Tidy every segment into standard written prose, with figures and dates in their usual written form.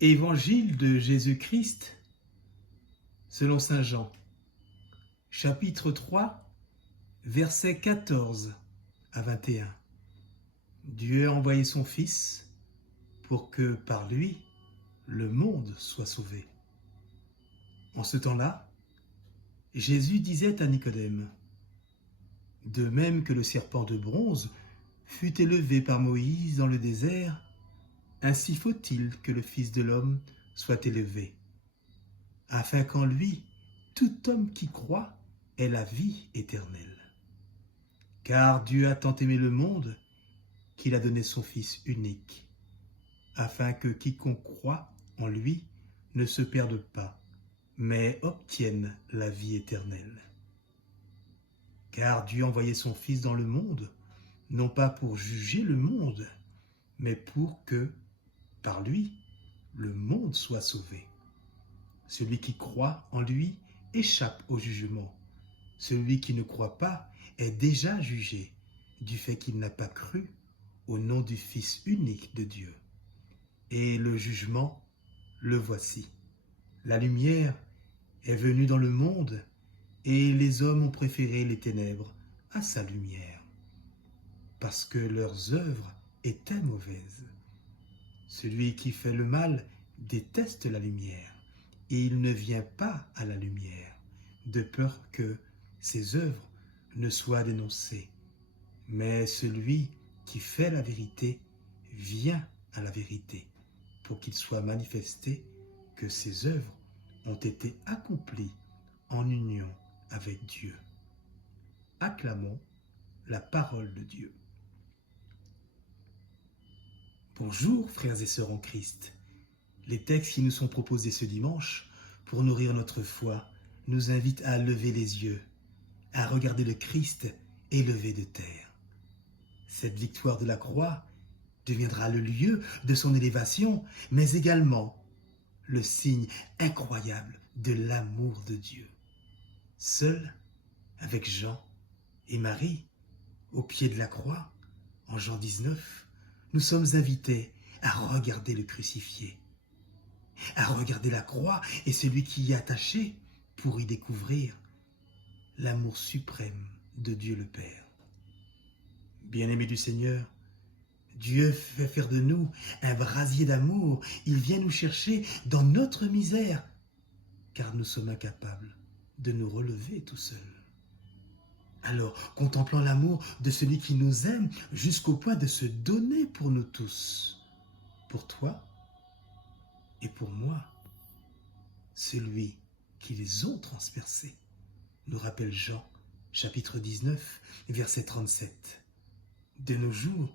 Évangile de Jésus-Christ selon saint Jean, chapitre 3, versets 14 à 21. Dieu a envoyé son Fils pour que par lui, le monde soit sauvé. En ce temps-là, Jésus disait à Nicodème, « De même que le serpent de bronze fut élevé par Moïse dans le désert, ainsi faut-il que le Fils de l'homme soit élevé, afin qu'en lui, tout homme qui croit ait la vie éternelle. Car Dieu a tant aimé le monde qu'il a donné son Fils unique, afin que quiconque croit en lui ne se perde pas, mais obtienne la vie éternelle. Car Dieu a envoyé son Fils dans le monde, non pas pour juger le monde, mais pour que, par lui, le monde soit sauvé. Celui qui croit en lui échappe au jugement. Celui qui ne croit pas est déjà jugé du fait qu'il n'a pas cru au nom du Fils unique de Dieu. Et le jugement, le voici. La lumière est venue dans le monde et les hommes ont préféré les ténèbres à sa lumière, parce que leurs œuvres étaient mauvaises. Celui qui fait le mal déteste la lumière, et il ne vient pas à la lumière, de peur que ses œuvres ne soient dénoncées. Mais celui qui fait la vérité vient à la vérité, pour qu'il soit manifesté que ses œuvres ont été accomplies en union avec Dieu. Acclamons la parole de Dieu. Bonjour frères et sœurs en Christ. Les textes qui nous sont proposés ce dimanche pour nourrir notre foi nous invitent à lever les yeux, à regarder le Christ élevé de terre. Cette victoire de la croix deviendra le lieu de son élévation, mais également le signe incroyable de l'amour de Dieu. Seul, avec Jean et Marie, au pied de la croix, en Jean 19, nous sommes invités à regarder le crucifié, à regarder la croix et celui qui y est attaché pour y découvrir l'amour suprême de Dieu le Père. Bien-aimés du Seigneur, Dieu fait faire de nous un brasier d'amour. Il vient nous chercher dans notre misère, car nous sommes incapables de nous relever tout seuls. Alors, contemplant l'amour de celui qui nous aime jusqu'au point de se donner pour nous tous, pour toi et pour moi, celui qui les ont transpercés, nous rappelle Jean, chapitre 19, verset 37. De nos jours,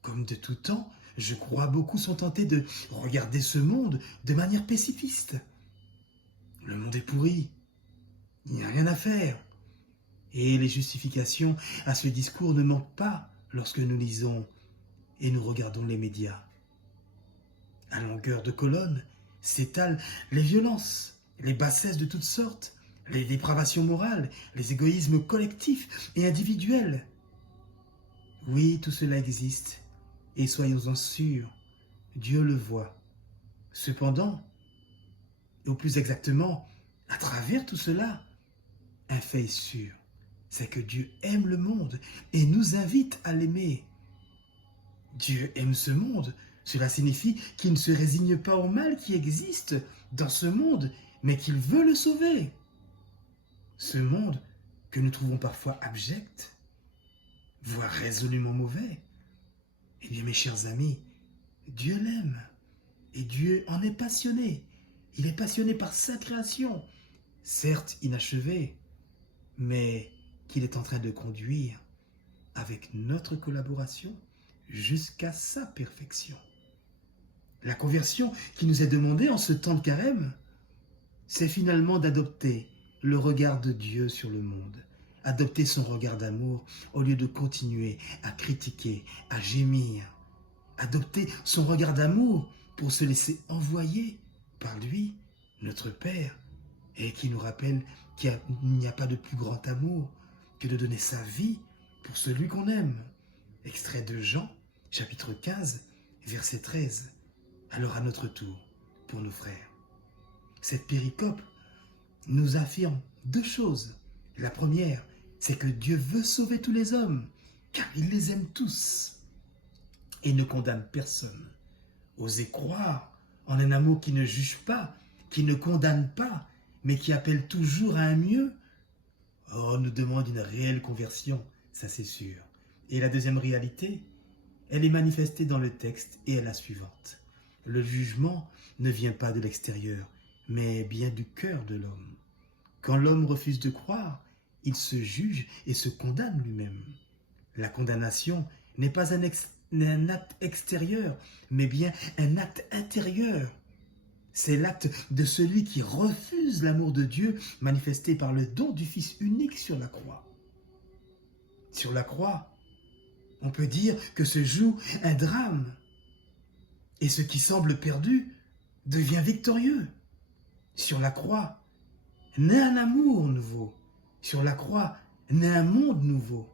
comme de tout temps, je crois beaucoup sont tentés de regarder ce monde de manière pessimiste. Le monde est pourri, il n'y a rien à faire. Et les justifications à ce discours ne manquent pas lorsque nous lisons et nous regardons les médias. À longueur de colonne s'étalent les violences, les bassesses de toutes sortes, les dépravations morales, les égoïsmes collectifs et individuels. Oui, tout cela existe, et soyons-en sûrs, Dieu le voit. Cependant, ou plus exactement, à travers tout cela, un fait est sûr, c'est que Dieu aime le monde et nous invite à l'aimer. Dieu aime ce monde, cela signifie qu'il ne se résigne pas au mal qui existe dans ce monde, mais qu'il veut le sauver. Ce monde que nous trouvons parfois abject, voire résolument mauvais, eh bien mes chers amis, Dieu l'aime et Dieu en est passionné. Il est passionné par sa création, certes inachevée, mais qu'il est en train de conduire avec notre collaboration jusqu'à sa perfection. La conversion qui nous est demandée en ce temps de carême, c'est finalement d'adopter le regard de Dieu sur le monde, adopter son regard d'amour au lieu de continuer à critiquer, à gémir, adopter son regard d'amour pour se laisser envoyer par lui, notre Père, et qui nous rappelle qu'il n'y a pas de plus grand amour que de donner sa vie pour celui qu'on aime. Extrait de Jean, chapitre 15, verset 13. Alors à notre tour, pour nos frères. Cette péricope nous affirme deux choses. La première, c'est que Dieu veut sauver tous les hommes, car il les aime tous et ne condamne personne. Osez croire en un amour qui ne juge pas, qui ne condamne pas, mais qui appelle toujours à un mieux. Oh, nous demande une réelle conversion, ça c'est sûr. Et la deuxième réalité, elle est manifestée dans le texte et est la suivante. Le jugement ne vient pas de l'extérieur, mais bien du cœur de l'homme. Quand l'homme refuse de croire, il se juge et se condamne lui-même. La condamnation n'est pas un acte extérieur, mais bien un acte intérieur. C'est l'acte de celui qui refuse l'amour de Dieu manifesté par le don du Fils unique sur la croix. Sur la croix, on peut dire que se joue un drame. Et ce qui semble perdu devient victorieux. Sur la croix, naît un amour nouveau. Sur la croix, naît un monde nouveau.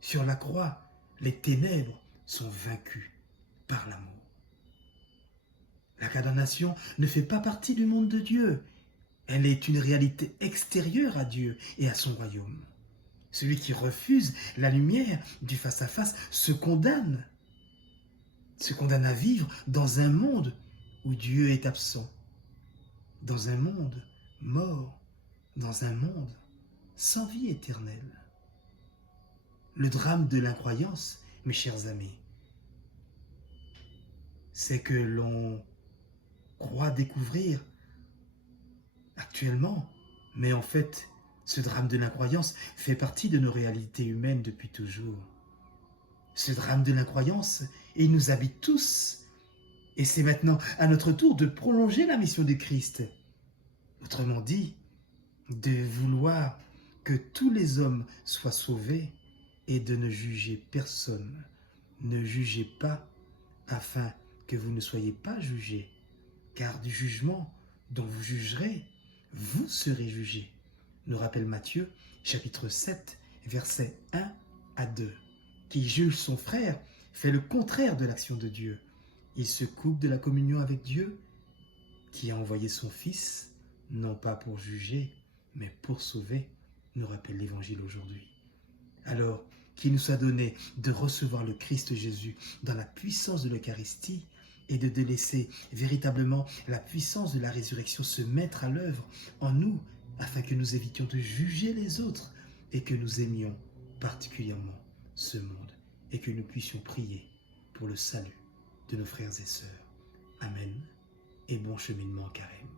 Sur la croix, les ténèbres sont vaincues par l'amour. La condamnation ne fait pas partie du monde de Dieu. Elle est une réalité extérieure à Dieu et à son royaume. Celui qui refuse la lumière du face-à-face se condamne à vivre dans un monde où Dieu est absent, dans un monde mort, dans un monde sans vie éternelle. Le drame de l'incroyance, mes chers amis, c'est que l'on croit découvrir actuellement, mais en fait, ce drame de l'incroyance fait partie de nos réalités humaines depuis toujours. Ce drame de l'incroyance, il nous habite tous. Et c'est maintenant à notre tour de prolonger la mission de Christ. Autrement dit, de vouloir que tous les hommes soient sauvés et de ne juger personne. Ne jugez pas afin que vous ne soyez pas jugés, car du jugement dont vous jugerez, vous serez jugés, nous rappelle Matthieu, chapitre 7, versets 1 à 2. Qui juge son frère fait le contraire de l'action de Dieu. Il se coupe de la communion avec Dieu, qui a envoyé son Fils, non pas pour juger, mais pour sauver, nous rappelle l'Évangile aujourd'hui. Alors, qu'il nous soit donné de recevoir le Christ Jésus dans la puissance de l'Eucharistie et de laisser véritablement la puissance de la résurrection se mettre à l'œuvre en nous, afin que nous évitions de juger les autres et que nous aimions particulièrement ce monde et que nous puissions prier pour le salut de nos frères et sœurs. Amen et bon cheminement en carême.